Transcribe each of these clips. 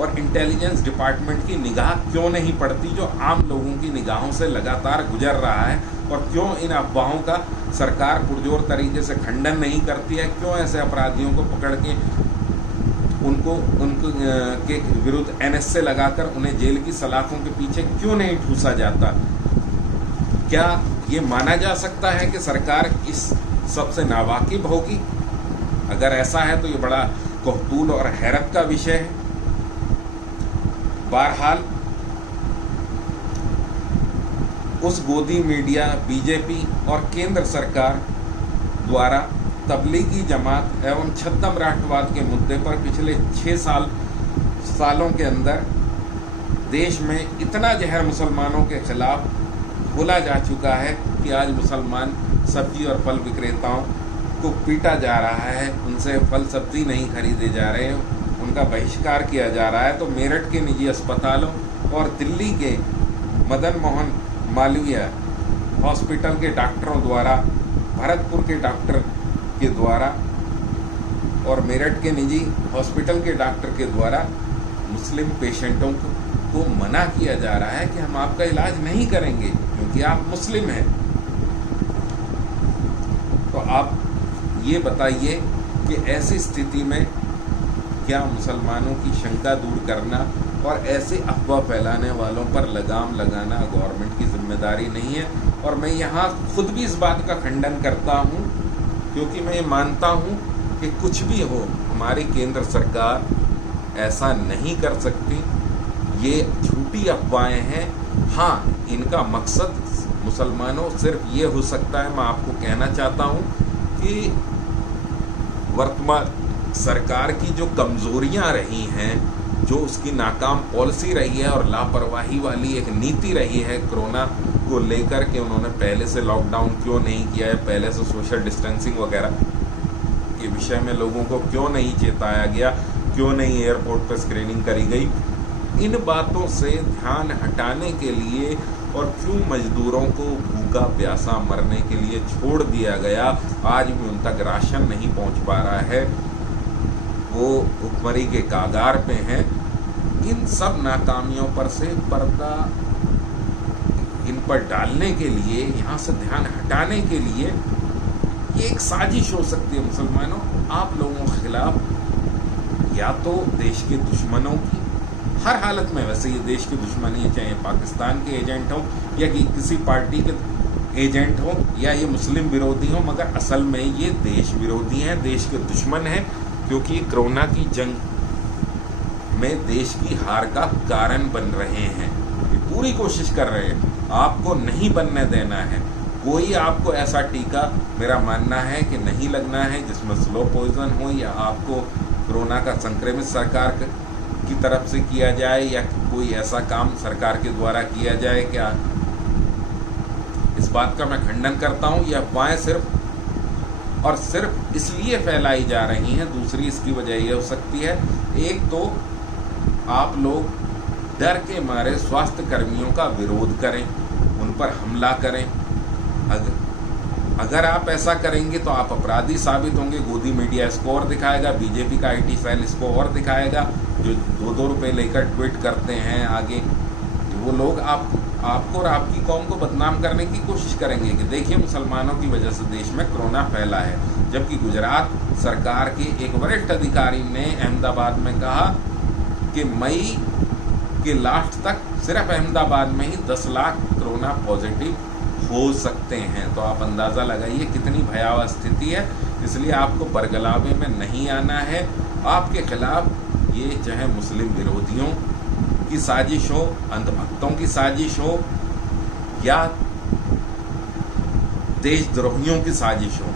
और intelligence department की निगाह क्यों नहीं पड़ती, जो आम लोगों की निगाहों से लगातार गुजर रहा है, और क्यों इन अफवाहों का सरकार पुरजोर तरीके से खंडन नहीं करती है, क्यों ऐसे अपराधियों को पकड़ के उनको के विरुद्ध NSA लगाकर उन्हें जेल की सलाखों के पीछे क्यों नहीं ठूसा जाता। क्या ये माना जा सकता है कि सरकार इस सबसे नावाकिफ होगी? अगर ऐसा है तो ये बड़ा कौतूल और हैरत का विषय है। बहरहाल उस गोदी मीडिया, बीजेपी और केंद्र सरकार द्वारा तबलीगी जमात एवं छद्म राष्ट्रवाद के मुद्दे पर पिछले 6 सालों के अंदर देश में इतना जहर मुसलमानों के खिलाफ घोला जा चुका है कि आज मुसलमान सब्जी और फल विक्रेताओं को पीटा जा रहा है, उनसे फल सब्जी नहीं खरीदे जा रहे, उनका बहिष्कार किया जा रहा है। तो मेरठ के निजी अस्पतालों और दिल्ली के मदन मोहन मालवीय हॉस्पिटल के डॉक्टरों द्वारा, भरतपुर के डॉक्टर के द्वारा और मेरठ के निजी हॉस्पिटल के डॉक्टर के द्वारा मुस्लिम पेशेंटों को मना किया जा रहा है कि हम आपका इलाज नहीं करेंगे क्योंकि आप मुस्लिम हैं। तो आप ये बताइए कि ऐसी स्थिति में क्या मुसलमानों की शंका दूर करना और ऐसे अफवाह फैलाने वालों पर लगाम लगाना गवर्नमेंट की जिम्मेदारी नहीं है? और मैं यहाँ खुद भी इस बात का खंडन करता हूँ, क्योंकि मैं ये मानता हूँ कि कुछ भी हो, हमारी केंद्र सरकार ऐसा नहीं कर सकती। ये झूठी अफवाहें हैं। हाँ, इनका मकसद मुसलमानों सिर्फ ये हो सकता है, मैं आपको कहना चाहता हूँ कि वर्तमान सरकार की जो कमजोरियां रही हैं, जो उसकी नाकाम पॉलिसी रही है और लापरवाही वाली एक नीति रही है कोरोना को लेकर के, उन्होंने पहले से लॉकडाउन क्यों नहीं किया है, पहले से सोशल डिस्टेंसिंग वगैरह के विषय में लोगों को क्यों नहीं चेताया गया, क्यों नहीं एयरपोर्ट पर स्क्रीनिंग करी गई, इन बातों से ध्यान हटाने के लिए और क्यों मजदूरों को भूखा प्यासा मरने के लिए छोड़ दिया गया, आज भी उन तक राशन नहीं पहुंच पा रहा है, वो भुखमरी के कागार पे हैं। इन सब नाकामियों पर से पर्दा इन पर डालने के लिए, यहाँ से ध्यान हटाने के लिए ये एक साजिश हो सकती है मुसलमानों आप लोगों के खिलाफ, या तो देश के दुश्मनों की, हर हालत में वैसे ये देश की दुश्मनी है, चाहे पाकिस्तान के एजेंट हों या कि किसी पार्टी के एजेंट हों या ये मुस्लिम विरोधी हों, मगर असल में ये देश विरोधी हैं, देश के दुश्मन हैं, क्योंकि कोरोना की जंग में देश की हार का कारण बन रहे हैं। ये पूरी कोशिश कर रहे हैं, आपको नहीं बनने देना है। कोई आपको ऐसा टीका, मेरा मानना है कि नहीं लगना है जिसमें स्लो पॉइजन हो, या आपको कोरोना का संक्रमित सरकार की तरफ से किया जाए, या कोई ऐसा काम सरकार के द्वारा किया जाए। क्या इस बात का मैं खंडन करता हूँ। यह अफवाहें सिर्फ और सिर्फ इसलिए फैलाई जा रही हैं। दूसरी इसकी वजह यह हो सकती है, एक तो आप लोग डर के मारे स्वास्थ्य कर्मियों का विरोध करें, उन पर हमला करें। अगर आप ऐसा करेंगे तो आप अपराधी साबित होंगे। गोदी मीडिया इसको और दिखाएगा, बीजेपी का IT सेल इसको और दिखाएगा, जो 2-2 रुपये लेकर ट्वीट करते हैं आगे, वो लोग आपको और आपकी कौम को बदनाम करने की कोशिश करेंगे कि देखिए मुसलमानों की वजह से देश में कोरोना फैला है। जबकि गुजरात सरकार के एक वरिष्ठ अधिकारी ने अहमदाबाद में कहा कि मई के लास्ट तक सिर्फ अहमदाबाद में ही 10 लाख कोरोना पॉजिटिव हो सकते हैं। तो आप अंदाज़ा लगाइए कितनी भयावह स्थिति है। इसलिए आपको बरगलावे में नहीं आना है। आपके खिलाफ ये चाहे मुस्लिम विरोधियों की साजिश हो, अंधभक्तों की साजिश हो, या देशद्रोहियों की साजिश हो,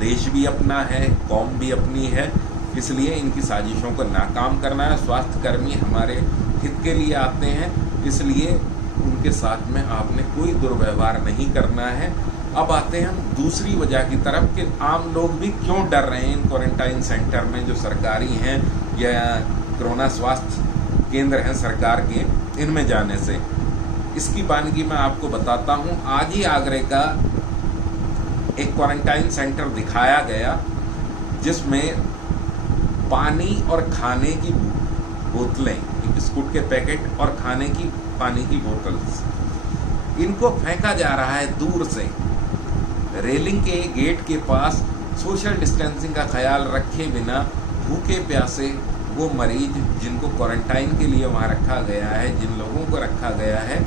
देश भी अपना है, कौम भी अपनी है, इसलिए इनकी साजिशों को नाकाम करना है। स्वास्थ्यकर्मी हमारे हित के लिए आते हैं, इसलिए उनके साथ में आपने कोई दुर्व्यवहार नहीं करना है। अब आते हैं हम दूसरी वजह की तरफ कि आम लोग भी क्यों डर रहे हैं इन क्वारंटाइन सेंटर में जो सरकारी हैं या कोरोना स्वास्थ्य केंद्र हैं सरकार के, इनमें जाने से। इसकी वानगी मैं आपको बताता हूँ। आज ही आगरे का एक क्वारंटाइन सेंटर दिखाया गया जिसमें पानी और खाने की बोतलें, बिस्कुट के पैकेट और खाने की पानी की बोतल्स, इनको फेंका जा रहा है दूर से। रेलिंग के गेट के पास सोशल डिस्टेंसिंग का ख्याल रखे बिना भूखे प्यासे वो मरीज जिनको क्वारंटाइन के लिए वहाँ रखा गया है, जिन लोगों को रखा गया है,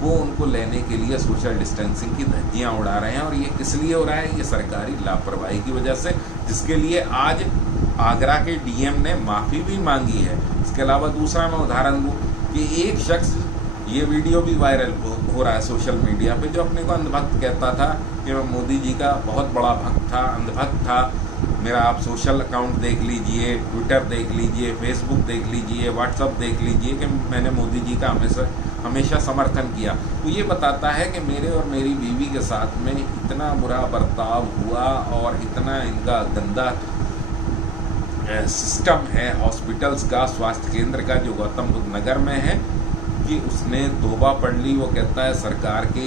वो उनको लेने के लिए सोशल डिस्टेंसिंग की धज्जियाँ उड़ा रहे हैं। और ये किस लिए हो रहा है? ये सरकारी लापरवाही की वजह से, जिसके लिए आज आगरा के डीएम ने माफ़ी भी मांगी है। इसके अलावा दूसरा मैं उदाहरण दूँ कि एक शख्स, ये वीडियो भी वायरल हो रहा है सोशल मीडिया पे, जो अपने को अंधभक्त कहता था कि मैं मोदी जी का बहुत बड़ा भक्त था, अंधभक्त था। मेरा आप सोशल अकाउंट देख लीजिए, ट्विटर देख लीजिए, फेसबुक देख लीजिए, व्हाट्सअप देख लीजिए कि मैंने मोदी जी का हमेशा समर्थन किया। तो ये बताता है कि मेरे और मेरी बीवी के साथ में इतना बुरा बर्ताव हुआ और इतना इनका गंदा सिस्टम है हॉस्पिटल्स का, स्वास्थ्य केंद्र का जो गौतम बुद्ध नगर में है, कि उसने तौबा पढ़ ली। वो कहता है सरकार के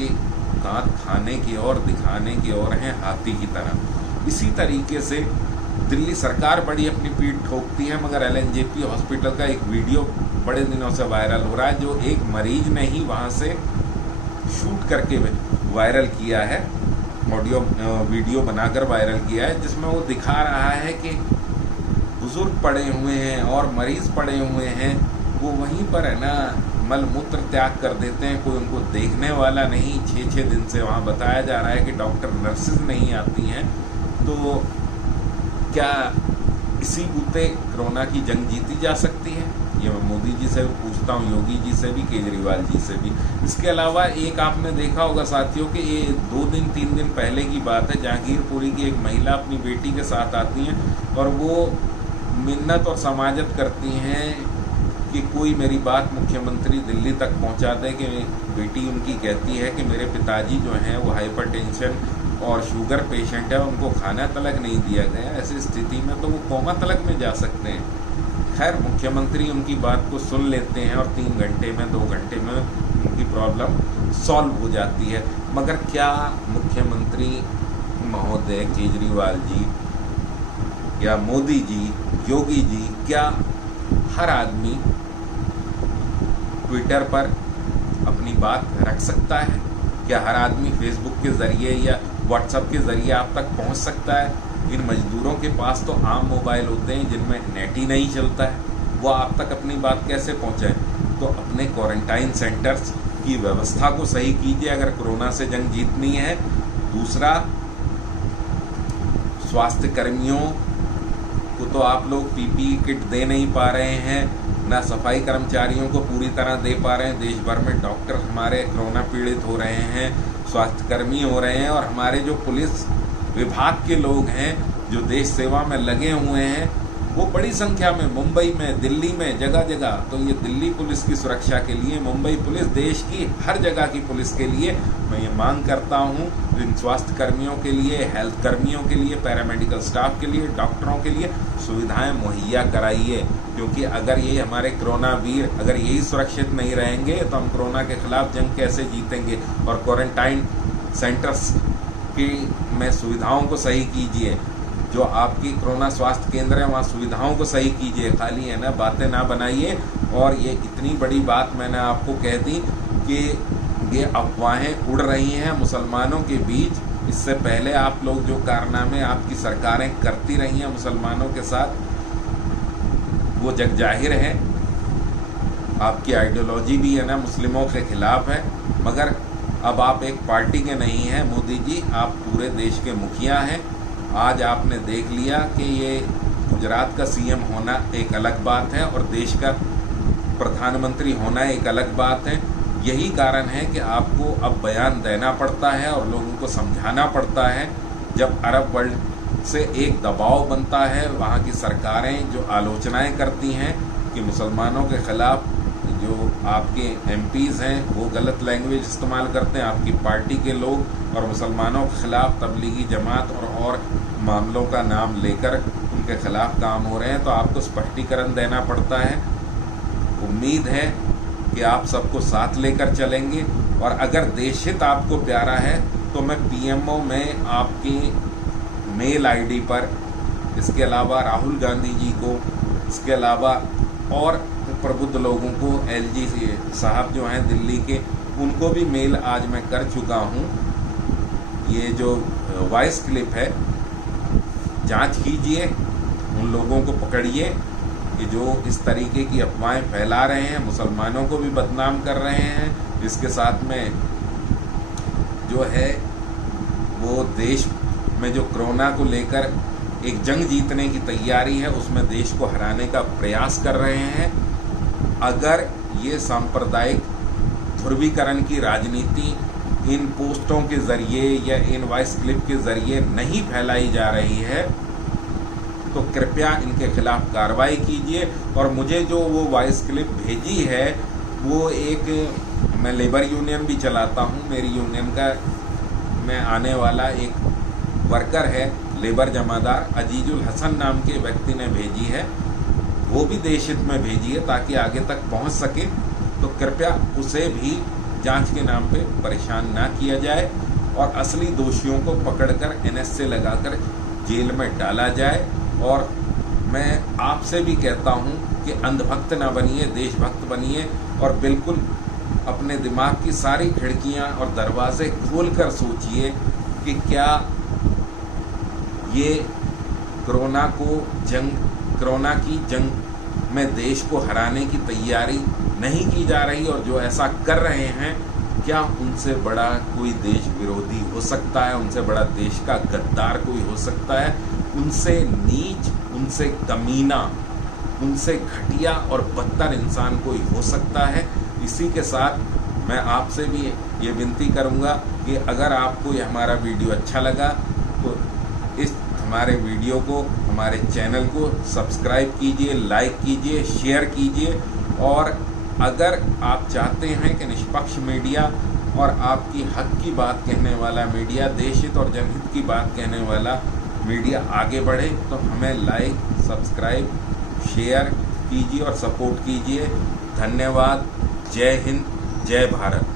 दांत खाने की ओर, दिखाने की ओर हैं हाथी की तरह। इसी तरीके से दिल्ली सरकार बड़ी अपनी पीठ ठोकती है, मगर एलएनजेपी हॉस्पिटल का एक वीडियो बड़े दिनों से वायरल हो रहा है, जो एक मरीज ने ही वहाँ से शूट करके वायरल किया है, वीडियो बनाकर वायरल किया है, जिसमें वो दिखा रहा है कि बुजुर्ग पड़े हुए हैं और मरीज पड़े हुए हैं, वो वहीं पर है ना मल मूत्र त्याग कर देते हैं, कोई उनको देखने वाला नहीं। 6-6 दिन से वहाँ बताया जा रहा है कि डॉक्टर नर्सेज नहीं आती हैं। तो क्या इसी बूते कोरोना की जंग जीती जा सकती है? ये मैं मोदी जी से पूछता हूँ, योगी जी से भी, केजरीवाल जी से भी। इसके अलावा एक आपने देखा होगा साथियों कि ये 2-3 दिन पहले की बात है, जहांगीरपुरी की एक महिला अपनी बेटी के साथ आती हैं और वो मिन्नत और समाजत करती हैं कि कोई मेरी बात मुख्यमंत्री दिल्ली तक पहुंचा दे। कि बेटी उनकी कहती है कि मेरे पिताजी जो हैं वो हाइपरटेंशन और शुगर पेशेंट है, उनको खाना तलक नहीं दिया गया। ऐसी स्थिति में तो वो कोमा तलक में जा सकते हैं। खैर, मुख्यमंत्री उनकी बात को सुन लेते हैं और 3 घंटे में, 2 घंटे में उनकी प्रॉब्लम सॉल्व हो जाती है। मगर क्या मुख्यमंत्री महोदय केजरीवाल जी या मोदी जी, योगी जी, क्या हर आदमी ट्विटर पर अपनी बात रख सकता है? क्या हर आदमी फेसबुक के ज़रिए या व्हाट्सएप के ज़रिए आप तक पहुंच सकता है? इन मजदूरों के पास तो आम मोबाइल होते हैं जिनमें नेट ही नहीं चलता है, वो आप तक अपनी बात कैसे पहुंचाएं? तो अपने क्वारंटाइन सेंटर्स की व्यवस्था को सही कीजिए अगर कोरोना से जंग जीतनी है। दूसरा, स्वास्थ्य कर्मियों को तो आप लोग पीपीई किट दे नहीं पा रहे हैं, ना सफाई कर्मचारियों को पूरी तरह दे पा रहे हैं। देश भर में डॉक्टर हमारे कोरोना पीड़ित हो रहे हैं, स्वास्थ्यकर्मी हो रहे हैं, और हमारे जो पुलिस विभाग के लोग हैं जो देश सेवा में लगे हुए हैं, वो बड़ी संख्या में मुंबई में, दिल्ली में, जगह जगह। तो ये दिल्ली पुलिस की सुरक्षा के लिए, मुंबई पुलिस, देश की हर जगह की पुलिस के लिए मैं ये मांग करता हूँ, इन स्वास्थ्य कर्मियों के लिए, हेल्थ कर्मियों के लिए, पैरामेडिकल स्टाफ के लिए, डॉक्टरों के लिए सुविधाएं मुहैया कराइए। क्योंकि अगर ये हमारे कोरोना वीर अगर यही सुरक्षित नहीं रहेंगे तो हम कोरोना के खिलाफ जंग कैसे जीतेंगे? और क्वारंटाइन सेंटर्स की में सुविधाओं को सही कीजिए। जो आपकी कोरोना स्वास्थ्य केंद्र है वहाँ सुविधाओं को सही कीजिए, खाली है ना बातें ना बनाइए। और ये इतनी बड़ी बात मैंने आपको कह दी कि ये अफवाहें उड़ रही हैं मुसलमानों के बीच। इससे पहले आप लोग जो कारनामे आपकी सरकारें करती रही हैं मुसलमानों के साथ, वो जग जाहिर है। आपकी आइडियोलॉजी भी है ना मुस्लिमों के खिलाफ है, मगर अब आप एक पार्टी के नहीं हैं मोदी जी, आप पूरे देश के मुखिया हैं। आज आपने देख लिया कि ये गुजरात का सीएम होना एक अलग बात है और देश का प्रधानमंत्री होना एक अलग बात है। यही कारण है कि आपको अब बयान देना पड़ता है और लोगों को समझाना पड़ता है। जब अरब वर्ल्ड से एक दबाव बनता है, वहाँ की सरकारें जो आलोचनाएं करती हैं कि मुसलमानों के खिलाफ जो आपके एमपीज़ हैं वो गलत लैंग्वेज इस्तेमाल करते हैं, आपकी पार्टी के लोग, और मुसलमानों के ख़िलाफ़ तबलीगी जमात और मामलों का नाम लेकर उनके ख़िलाफ़ काम हो रहे हैं, तो आपको स्पष्टीकरण देना पड़ता है। उम्मीद है कि आप सबको साथ लेकर चलेंगे। और अगर देश हित आपको प्यारा है तो मैं पीएमओ में आपकी मेल आईडी पर, इसके अलावा राहुल गांधी जी को, इसके अलावा और प्रबुद्ध लोगों को, एलजी साहब जो हैं दिल्ली के, उनको भी मेल आज मैं कर चुका हूँ। ये जो वॉइस क्लिप है, जांच कीजिए, उन लोगों को पकड़िए कि जो इस तरीके की अफवाहें फैला रहे हैं, मुसलमानों को भी बदनाम कर रहे हैं। इसके साथ में जो है वो देश में जो कोरोना को लेकर एक जंग जीतने की तैयारी है, उसमें देश को हराने का प्रयास कर रहे हैं। अगर ये सांप्रदायिक ध्रुवीकरण की राजनीति इन पोस्टों के ज़रिए या इन वॉइस क्लिप के ज़रिए नहीं फैलाई जा रही है तो कृपया इनके खिलाफ कार्रवाई कीजिए। और मुझे जो वो वॉइस क्लिप भेजी है, वो एक, मैं लेबर यूनियन भी चलाता हूँ, मेरी यूनियन का में आने वाला एक वर्कर है, लेबर जमादार अजीजुल हसन नाम के व्यक्ति ने भेजी है। वो भी देश हित में भेजी है ताकि आगे तक पहुँच सके। तो कृपया उसे भी जांच के नाम पे परेशान ना किया जाए और असली दोषियों को पकड़कर एनएस से लगाकर जेल में डाला जाए। और मैं आपसे भी कहता हूं कि अंधभक्त ना बनिए, देशभक्त बनिए और बिल्कुल अपने दिमाग की सारी खिड़कियां और दरवाजे खोलकर सोचिए कि क्या ये कोरोना की जंग में देश को हराने की तैयारी नहीं की जा रही, और जो ऐसा कर रहे हैं क्या उनसे बड़ा कोई देश विरोधी हो सकता है, उनसे बड़ा देश का गद्दार कोई हो सकता है, उनसे नीच, उनसे कमीना, उनसे घटिया और बदतर इंसान कोई हो सकता है। इसी के साथ मैं आपसे भी ये विनती करूंगा कि अगर आपको ये हमारा वीडियो अच्छा लगा तो इस हमारे वीडियो को, हमारे चैनल को सब्सक्राइब कीजिए, लाइक कीजिए, शेयर कीजिए। और अगर आप चाहते हैं कि निष्पक्ष मीडिया और आपकी हक की बात कहने वाला मीडिया, देश हित और जनहित की बात कहने वाला मीडिया आगे बढ़े, तो हमें लाइक, सब्सक्राइब, शेयर कीजिए और सपोर्ट कीजिए। धन्यवाद। जय हिंद, जय भारत।